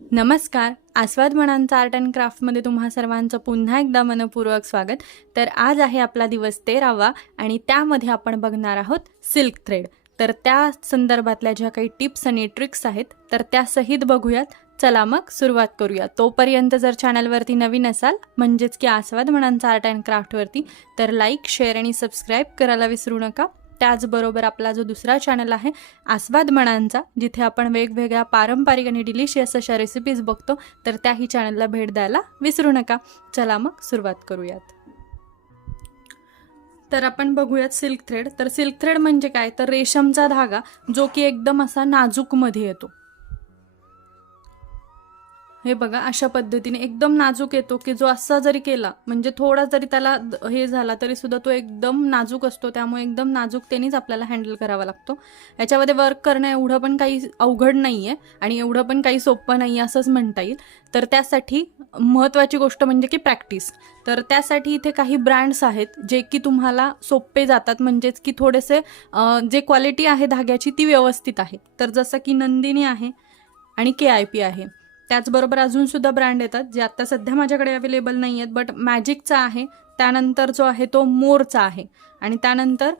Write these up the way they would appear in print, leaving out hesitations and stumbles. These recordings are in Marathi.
नमस्कार. आस्वाद मनांचा आर्ट अँड क्राफ्टमध्ये तुम्हा सर्वांचं पुन्हा एकदा मनपूर्वक स्वागत. तर आज आहे आपला दिवस 13वा आणि त्यामध्ये आपण बघणार आहोत सिल्क थ्रेड. तर त्या संदर्भातल्या ज्या काही टिप्स आणि ट्रिक्स आहेत तर त्या सहित बघूयात. चला मग सुरुवात करूया. तोपर्यंत जर चॅनलवरती नवीन असाल म्हणजेच की आस्वाद मनांचा आर्ट अँड क्राफ्टवरती तर लाईक, शेअर आणि सबस्क्राईब करायला विसरू नका. त्याचबरोबर आपला जो दुसरा चॅनल आहे आस्वाद मनांचा, जिथे आपण वेगवेगळ्या पारंपरिक आणि डिलिशियस अशा रेसिपीज बघतो, तर त्याही चॅनलला भेट द्यायला विसरू नका. चला मग सुरुवात करूयात. तर आपण बघूयात सिल्क थ्रेड. तर सिल्क थ्रेड म्हणजे काय, तर रेशमचा धागा जो की एकदम असा नाजूकमध्ये येतो. हे बघा, अशा पद्धतीने एकदम नाजूक येतो की जो असा जरी केला म्हणजे थोडा जरी त्याला हे झाला तरी सुद्धा तो एकदम नाजूक असतो. त्यामुळे एकदम नाजूकतेनेच आपल्याला हँडल करावा लागतो. याच्यामध्ये वर्क करणं एवढं पण काही अवघड नाही आहे आणि एवढं पण काही सोपं नाही असंच म्हणता येईल. तर त्यासाठी महत्त्वाची गोष्ट म्हणजे की प्रॅक्टिस. तर त्यासाठी इथे काही ब्रँड्स आहेत जे की तुम्हाला सोपे जातात, म्हणजेच की थोडेसे जे क्वालिटी आहे धाग्याची ती व्यवस्थित आहे. तर जसं की नंदिनी आहे आणि KIP आहे. त्याचबरोबर अजून सुद्धा ब्रँड येतात जे आता सध्या माझ्याकडे अवेलेबल नाही आहेत, बट मॅजिकचा आहे. त्यानंतर जो आहे तो मोरचा आहे आणि त्यानंतर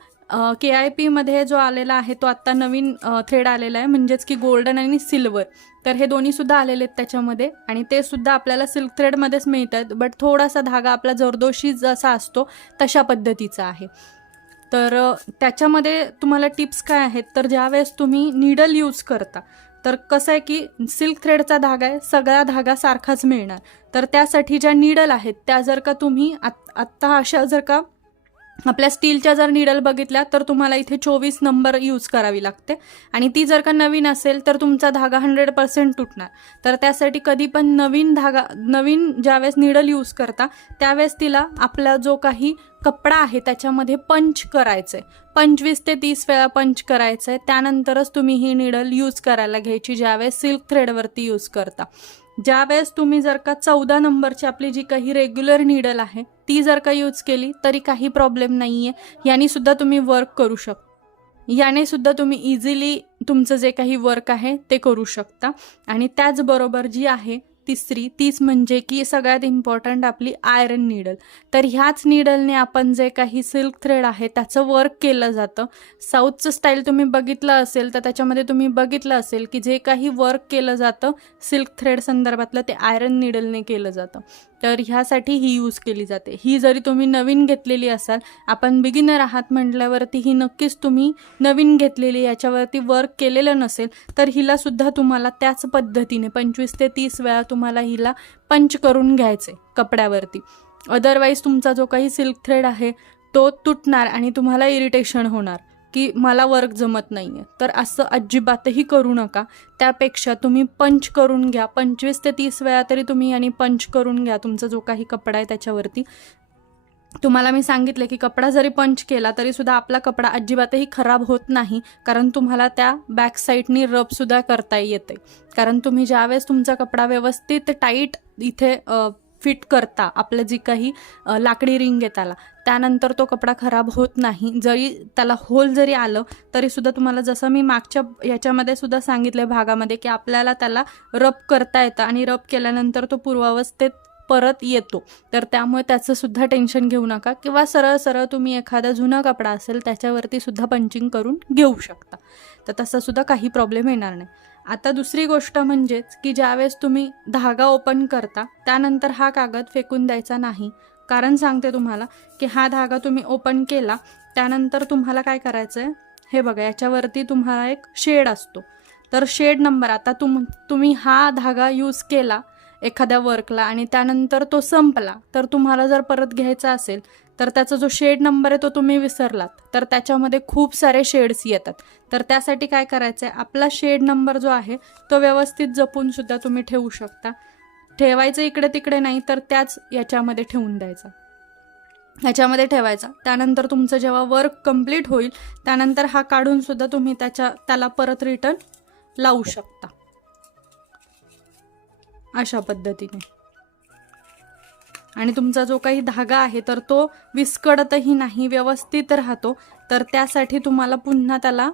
KIP मध्ये जो आलेला आहे तो आत्ता नवीन थ्रेड आलेला आहे, म्हणजेच की गोल्डन आणि सिल्वर. तर हे दोन्ही सुद्धा आलेले आहेत त्याच्यामध्ये आणि ते सुद्धा आपल्याला सिल्क थ्रेडमध्येच मिळतात, बट थोडासा धागा आपला जरदोशी जसा असतो तशा पद्धतीचा आहे. तर त्याच्यामध्ये तुम्हाला टिप्स काय आहेत, तर ज्यावेळेस तुम्ही नीडल यूज करता तर कसं आहे की सिल्क थ्रेडचा धागा आहे, सगळा धागा सारखाच मिळणार. तर त्यासाठी ज्या नीडल आहेत त्या जर का तुम्ही आत्ता अशा जर का आपल्या स्टीलच्या जर नीडल बघितल्या तर तुम्हाला इथे 24 नंबर यूज करावी लागते आणि ती जर का नवीन असेल तर तुमचा धागा 100% तुटणार. तर त्यासाठी कधी पण नवीन ज्यावेळेस नीडल यूज करता त्यावेळेस तिला आपला जो काही कपडा आहे त्याच्यामध्ये पंच करायचंय. 25 ते 30 वेळा पंच करायचंय. त्यानंतरच तुम्ही ही नीडल यूज करायला घ्यायची ज्यावेळेस सिल्क थ्रेडवरती यूज करता. ज्यावेळेस तुम्ही जर का 14 नंबरची आपली जी काही रेग्युलर नीडल आहे ती जर का यूज केली तरी काही प्रॉब्लेम नाही आहे. याने सुद्धा तुम्ही वर्क करू शकता. याने सुद्धा तुम्ही इझिली तुमचं जे काही वर्क आहे ते करू शकता. आणि त्याचबरोबर जी आहे तीच म्हणजे की सगळ्यात इम्पॉर्टंट आपली आयरन नीडल. तर ह्याच नीडलने आपण जे काही सिल्क थ्रेड आहे त्याचं वर्क केलं जातं. साऊथचं स्टाईल तुम्ही बघितलं असेल तर त्याच्यामध्ये तुम्ही बघितलं असेल की जे काही वर्क केलं जातं सिल्क थ्रेड संदर्भातलं ते आयरन नीडलने केलं जातं. तर ह्यासाठी ही यूज केली जाते. ही जरी तुम्ही नवीन घेतलेली असाल, आपण बिगिनर आहात म्हटल्यावरती ही नक्कीच तुम्ही नवीन घेतलेली, याच्यावरती वर्क केलेलं नसेल तर हिला सुद्धा तुम्हाला त्याच पद्धतीने 25 ते 30 वेळा तुम्हाला हिला पंच करून घ्यायचे कपड्यावरती. अदरवाईज तुमचा जो काही सिल्क थ्रेड आहे तो तुटणार आणि तुम्हाला इरिटेशन होणार की मला वर्क जमत नाही आहे. तर असं अजिबातही करू नका. त्यापेक्षा तुम्ही पंच करून घ्या. 25 ते 30 वेळा तरी तुम्ही आणि पंच करून घ्या तुमचा जो काही कपडा आहे त्याच्यावरती. तुम्हाला मी सांगितले की कपडा जरी पंच केला तरी सुद्धा आपला कपडा अजिबातही खराब होत नाही, कारण तुम्हाला त्या बॅक साईडनी रब सुद्धा करता येते. कारण तुम्ही ज्यावेळेस तुमचा कपडा व्यवस्थित टाईट इथे फिट करता, आपलं जी काही लाकडी रिंग आहे त्यानंतर तो कपडा खराब होत नाही. जरी त्याला होल जरी आलं तरी सुद्धा तुम्हाला, जसं मी मागच्या याच्यामध्ये सुद्धा सांगितलं भागामध्ये, की आपल्याला त्याला रब करता येतं आणि रब केल्यानंतर तो पूर्वावस्थेत परत येतो. तर त्यामुळे त्याचं सुद्धा टेन्शन घेऊ नका. किंवा सरळ तुम्ही एखादा जुना कपडा असेल त्याच्यावरती सुद्धा पंचिंग करून घेऊ शकता. तर तसा सुद्धा काही प्रॉब्लेम येणार नाही. आता दुसरी गोष्ट म्हणजेच की ज्यावेळेस तुम्ही धागा ओपन करता त्यानंतर हा कागद फेकून द्यायचा नाही. कारण सांगते तुम्हाला की हा धागा तुम्ही ओपन केला त्यानंतर तुम्हाला काय करायचं आहे, हे बघा याच्यावरती तुम्हाला एक शेड असतो. तर शेड नंबर, आता तुम्ही हा धागा यूज केला एखाद्या वर्कला आणि त्यानंतर तो संपला तर तुम्हाला जर परत घ्यायचा असेल तर त्याचा जो शेड नंबर आहे तो तुम्ही विसरलात तर त्याच्यामध्ये खूप सारे शेड्स येतात. तर त्यासाठी काय करायचं आहे, आपला शेड नंबर जो आहे तो व्यवस्थित जपून सुद्धा तुम्ही ठेवू शकता. ठेवायचं इकडे तिकडे नाही, तर त्याच याच्यामध्ये ठेवून द्यायचा, ह्याच्यामध्ये ठेवायचा. त्यानंतर तुमचं जेव्हा वर्क कंप्लीट होईल त्यानंतर हा काढून सुद्धा तुम्ही त्याला परत रिटर्न लावू शकता अशा पद्धतीने. आणि तुमचा जो काही धागा आहे तर तो विस्कळतही नाही, व्यवस्थित राहतो. तर त्यासाठी तुम्हाला पुन्हा त्याला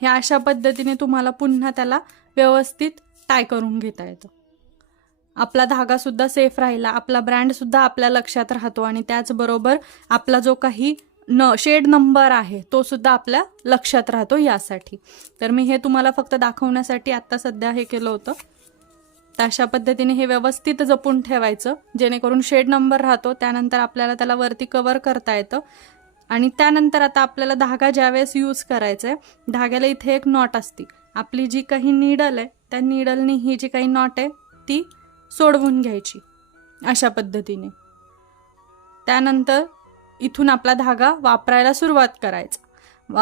ह्या अशा पद्धतीने तुम्हाला पुन्हा त्याला व्यवस्थित टाय करून घेता येतं. आपला धागासुद्धा सेफ राहिला, आपला ब्रँडसुद्धा आपल्या लक्षात राहतो आणि त्याचबरोबर आपला जो काही शेड नंबर आहे तो सुद्धा आपल्या लक्षात राहतो यासाठी. तर मी हे तुम्हाला फक्त दाखवण्यासाठी आत्ता सध्या हे केलं होतं. तर अशा पद्धतीने हे व्यवस्थित जपून ठेवायचं जेणेकरून शेड नंबर राहतो. त्यानंतर आपल्याला त्याला वरती कव्हर करता येतं. आणि त्यानंतर आता आपल्याला धागा ज्यावेळेस यूज करायचा आहे, धाग्याला इथे एक नॉट असते. आपली जी काही नीडल आहे त्या नीडलनी ही जी काही नॉट आहे ती सोडवून घ्यायची अशा पद्धतीने. त्यानंतर इथून आपला धागा वापरायला सुरुवात करायचा.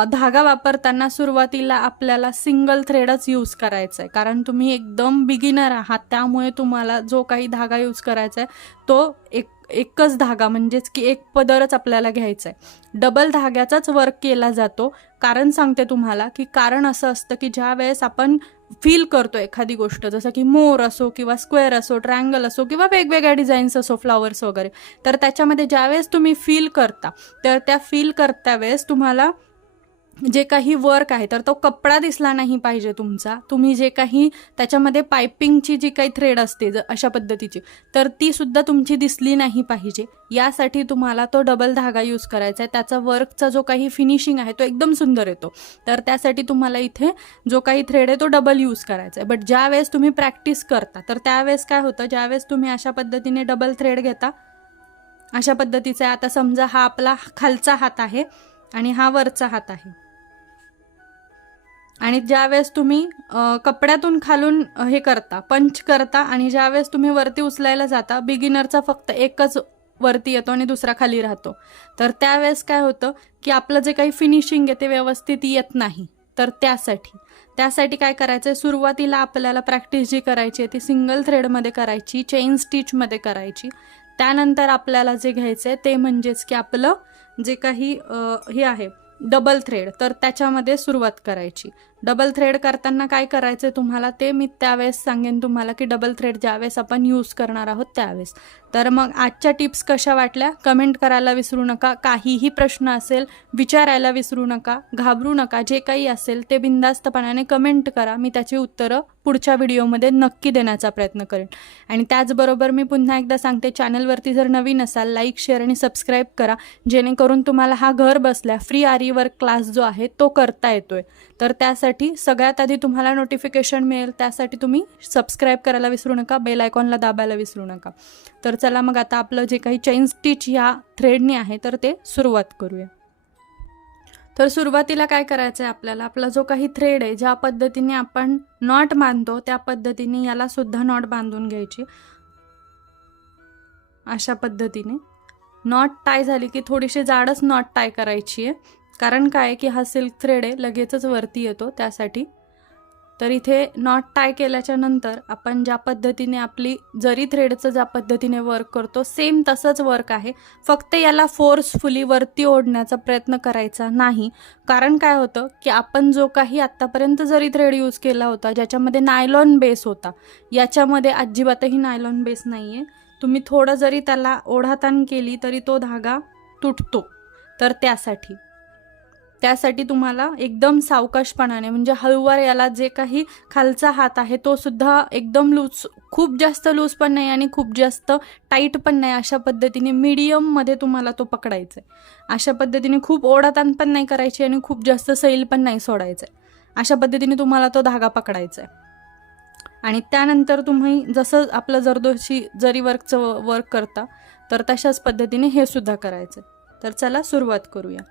धागा वापरताना सुरुवातीला आपल्याला सिंगल थ्रेडच यूज करायचा आहे, कारण तुम्ही एकदम बिगिनर आहात. त्यामुळे तुम्हाला जो काही धागा यूज करायचा आहे तो एकच धागा म्हणजेच की एक पदरच आपल्याला घ्यायचा आहे. डबल धाग्याचाच वर्क केला जातो. कारण सांगते तुम्हाला की कारण असं असतं की ज्या वेळेस आपण फील करतो एखादी गोष्ट, जसं की मोर असो किंवा स्क्वेअर असो, ट्रायंगल असो किंवा वेगवेगळ्या डिझाईन्स असो, फ्लॉवर्स वगैरे, तर त्याच्यामध्ये ज्यावेळेस तुम्ही फील करता तर त्या फील करता वेळेस तुम्हाला जे काही वर्क आहे तर तो कपडा दिसला नाही पाहिजे तुमचा. तुम्ही जे काही त्याच्यामध्ये पायपिंगची जी काही थ्रेड असते अशा पद्धतीची, तर ती सुद्धा तुमची दिसली नाही पाहिजे. यासाठी तुम्हाला तो डबल धागा यूज करायचा आहे. त्याचा वर्कचा जो काही फिनिशिंग आहे तो एकदम सुंदर येतो. तर त्यासाठी तुम्हाला इथे जो काही थ्रेड आहे तो डबल यूज करायचा आहे. बट ज्या वेळेस तुम्ही प्रॅक्टिस करता तर त्यावेळेस काय होतं, ज्यावेळेस तुम्ही अशा पद्धतीने डबल थ्रेड घेता, अशा पद्धतीचा, आता समजा हा आपला खालचा हात आहे आणि हा वरचा हात आहे, आणि ज्यावेळेस तुम्ही कपड्यातून खालून हे करता, पंच करता, आणि ज्यावेळेस तुम्ही वरती उचलायला जाता, बिगिनरचा फक्त एकच वरती येतो आणि दुसरा खाली राहतो. तर त्यावेळेस काय होतं की आपलं जे काही फिनिशिंग आहे ते व्यवस्थित येत नाही. तर त्यासाठी काय करायचं, सुरुवातीला आपल्याला प्रॅक्टिस जी करायची आहे ती सिंगल थ्रेडमध्ये करायची, चेन स्टिचमध्ये करायची. त्यानंतर आपल्याला जे घ्यायचं आहे ते म्हणजेच की आपलं जे काही हे आहे डबल थ्रेड, तर त्याच्यामध्ये सुरुवात करायची. डबल थ्रेड करताना काय करायचं तुम्हाला ते मी त्यावेळेस सांगेन तुम्हाला की डबल थ्रेड ज्यावेळेस आपण यूज करणार आहोत त्यावेळेस. तर मग आजच्या टिप्स कशा वाटल्या कमेंट करायला विसरू नका. काहीही प्रश्न असेल विचारायला विसरू नका, घाबरू नका. जे काही असेल ते बिनधास्तपणाने कमेंट करा, मी त्याची उत्तरं पुढच्या व्हिडिओमध्ये नक्की देण्याचा प्रयत्न करेन. आणि त्याचबरोबर मी पुन्हा एकदा सांगते, चॅनलवरती जर नवीन असाल लाईक, शेअर आणि सबस्क्राईब करा, जेणेकरून तुम्हाला हा घर बसल्या फ्री आरी वर्क क्लास जो आहे तो करता येतोय. तर त्यासाठी सगळ्यात आधी तुम्हाला नोटिफिकेशन मिळेल, त्यासाठी तुम्ही सबस्क्राईब करायला विसरू नका, बेल आयकॉनला दाबायला विसरू नका. तर चला मग आता आपलं जे काही चेन स्टिच ह्या थ्रेडने आहे तर ते सुरुवात करूया. तर सुरुवातीला काय करायचं आहे आपल्याला, आपला जो काही थ्रेड आहे ज्या पद्धतीने आपण नॉट बांधतो त्या पद्धतीने याला सुद्धा नॉट बांधून घ्यायची. अशा पद्धतीने नॉट टाय झाली की थोडीशी जाडच नॉट टाय करायची आहे, कारण काय की हा सिल्क थ्रेड आहे लगेचच वरती येतो त्यासाठी. तर इथे नॉट टाय केल्याच्या नंतर आपण ज्या पद्धतीने आपली जरी थ्रेडचं ज्या पद्धतीने वर्क करतो सेम तसंच वर्क आहे, फक्त याला फोर्सफुली वरती ओढण्याचा प्रयत्न करायचा नाही. कारण काय होतं की आपण जो काही आत्तापर्यंत जरी थ्रेड यूज केला होता ज्याच्यामध्ये नायलॉन बेस होता, याच्यामध्ये अजिबातही नायलॉन बेस नाही आहे. तुम्ही थोडं जरी त्याला ओढाताण केली तरी तो धागा तुटतो. तर त्यासाठी तुम्हाला एकदम सावकाशपणाने म्हणजे हळूवार याला जे काही खालचा हात आहे तो सुद्धा एकदम लूज, खूप जास्त लूज पण नाही आणि खूप जास्त टाईट पण नाही, अशा पद्धतीने मीडियममध्ये तुम्हाला तो पकडायचा आहे. अशा पद्धतीने खूप ओढाताण पण नाही करायची आणि खूप जास्त सैल पण नाही सोडायचं आहे. अशा पद्धतीने तुम्हाला तो धागा पकडायचा आहे. आणि त्यानंतर तुम्ही जसं आपलं जरदोशी जरी वर्कचं वर्क करता तर तशाच पद्धतीने हे सुद्धा करायचं. तर चला सुरुवात करूया.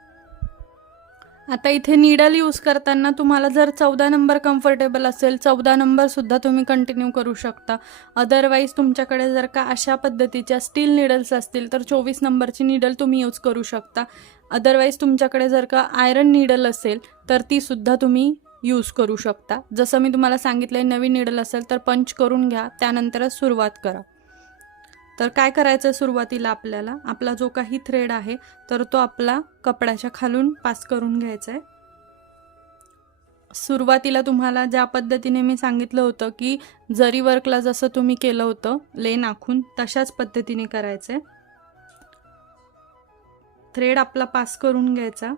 आता इथे नीडल यूज करताना तुम्हाला जर 14 नंबर कम्फर्टेबल असेल 14 नंबर सुद्धा तुम्ही कंटिन्यू करू शकता. अदरवाईज तुमच्याकडे जर का अशा पद्धतीच्या स्टील नीडल्स असतील तर 24 नंबरची नीडल तुम्ही यूज करू शकता. अदरवाईज तुमच्याकडे जर का आयरन नीडल असेल तर ती सुद्धा तुम्ही यूज करू शकता. जसं मी तुम्हाला सांगितलंय, नवीन नीडल असेल तर पंच करून घ्या, त्यानंतरच सुरुवात करा. तर काय करायचं सुरुवातीला आपल्याला आपला जो काही थ्रेड आहे तर तो आपला कपड्याच्या खालून पास करून घ्यायचा आहे. सुरुवातीला तुम्हाला ज्या पद्धतीने मी सांगितलं होतं की जरी वर्कला जसं तुम्ही केलं होतं लेन आखून तशाच पद्धतीने करायचं आहे. थ्रेड आपला पास करून घ्यायचा.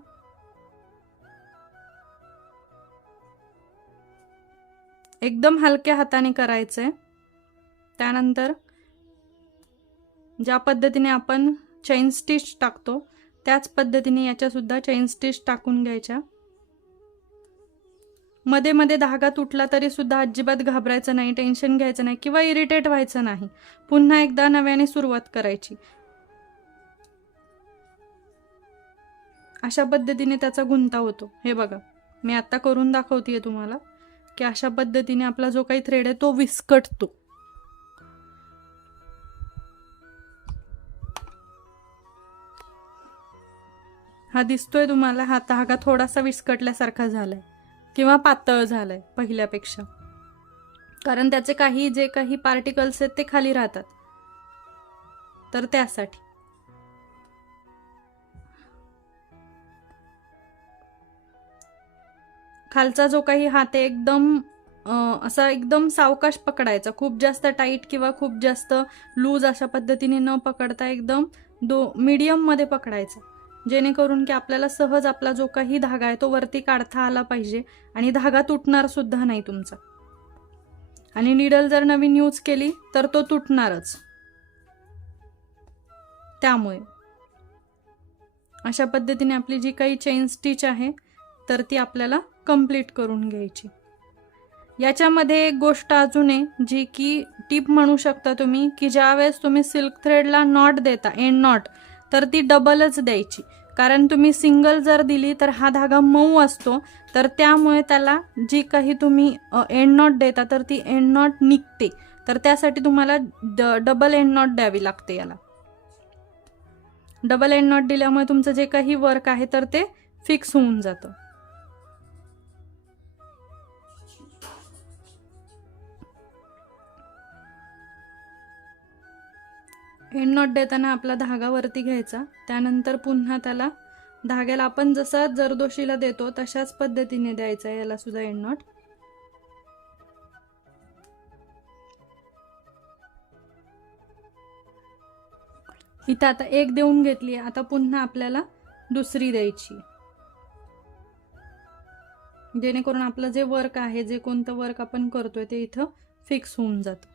एकदम हलक्या हाताने करायचं आहे. त्यानंतर ज्या पद्धतीने आपण चेन स्टिच टाकतो त्याच पद्धतीने याच्यासुद्धा चेन स्टिच टाकून घ्यायच्या. मध्ये मध्ये धागा तुटला तरी सुद्धा अजिबात घाबरायचं नाही, टेन्शन घ्यायचं नाही किंवा इरिटेट व्हायचं नाही. पुन्हा एकदा नव्याने सुरुवात करायची. अशा पद्धतीने त्याचा गुंता होतो. हे बघा, मी आता करून दाखवतेय तुम्हाला की अशा पद्धतीने आपला जो काही थ्रेड आहे तो विस्कटतो. हा दिसतोय तुम्हाला, हा धागा थोडासा विस्कटल्यासारखा झालाय किंवा पातळ झालाय पहिल्यापेक्षा, कारण त्याचे काही जे काही पार्टिकल्स आहेत ते खाली राहतात. तर त्यासाठी खालचा जो काही हात आहे एकदम असा एकदम सावकाश पकडायचा, खूप जास्त टाईट किंवा खूप जास्त लूज अशा पद्धतीने न पकडता एकदम मीडियम मध्ये पकडायचा, जेणेकरून की आपल्याला सहज आपला जो काही धागा आहे तो वरती काढता आला पाहिजे आणि धागा तुटणार सुद्धा नाही तुमचा. आणि नीडल जर नवीन यूज केली तर तो तुटणारच. त्यामुळे अशा पद्धतीने आपली जी काही चेन स्टिच आहे तर ती आपल्याला कंप्लीट करून घ्यायची. याच्यामध्ये एक गोष्ट अजून आहे जी की टिप म्हणू शकता तुम्ही, की ज्यावेळेस तुम्ही सिल्क थ्रेडला नॉट देता, एंड नॉट, तर ती डबलच द्यायची. कारण तुम्ही सिंगल जर दिली तर हा धागा मऊ असतो, तर त्यामुळे त्याला जी काही तुम्ही एंड नॉट देता तर ती एंड नॉट निघते. तर त्यासाठी तुम्हाला डबल एंड नॉट द्यावी लागते. याला डबल एंड नॉट दिल्यामुळे तुमचं जे काही वर्क आहे तर ते फिक्स होऊन जातं. एंड नॉट देताना आपला धागा वरती घ्यायचा, त्यानंतर पुन्हा त्याला धाग्याला आपण जसा जरदोशीला देतो तशाच पद्धतीने द्यायचा याला सुद्धा एंड नॉट. इथं आता एक देऊन घेतली, आता पुन्हा आपल्याला दुसरी द्यायची, जेणेकरून आपलं जे वर्क आहे, जे कोणतं वर्क आपण करतोय ते इथं फिक्स होऊन जातं.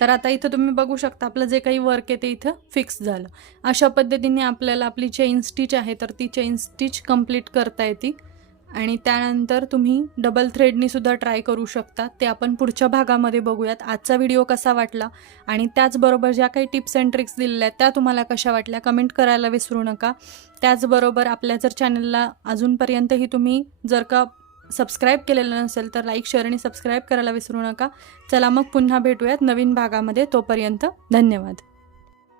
तर आता इथं तुम्ही बघू शकता आपलं जे काही वर्क आहे ते इथं फिक्स झालं. अशा पद्धतीने आपल्याला आपली चेन स्टिच आहे तर ती चेन स्टिच कंप्लीट करता येते. आणि त्यानंतर तुम्ही डबल थ्रेडनी सुद्धा ट्राय करू शकता. ते आपण पुढच्या भागामध्ये बघूयात. आजचा व्हिडिओ कसा वाटला आणि त्याचबरोबर ज्या काही टिप्स अँड ट्रिक्स दिलेल्या आहेत त्या तुम्हाला कशा वाटल्या कमेंट करायला विसरू नका. त्याचबरोबर आपल्या जर चॅनलला अजूनपर्यंतही तुम्ही जर का सबस्क्राईब केलेलं नसेल तर लाईक, शेअर आणि सबस्क्राईब करायला विसरू नका. चला मग पुन्हा भेटूयात नवीन भागामध्ये. तोपर्यंत धन्यवाद.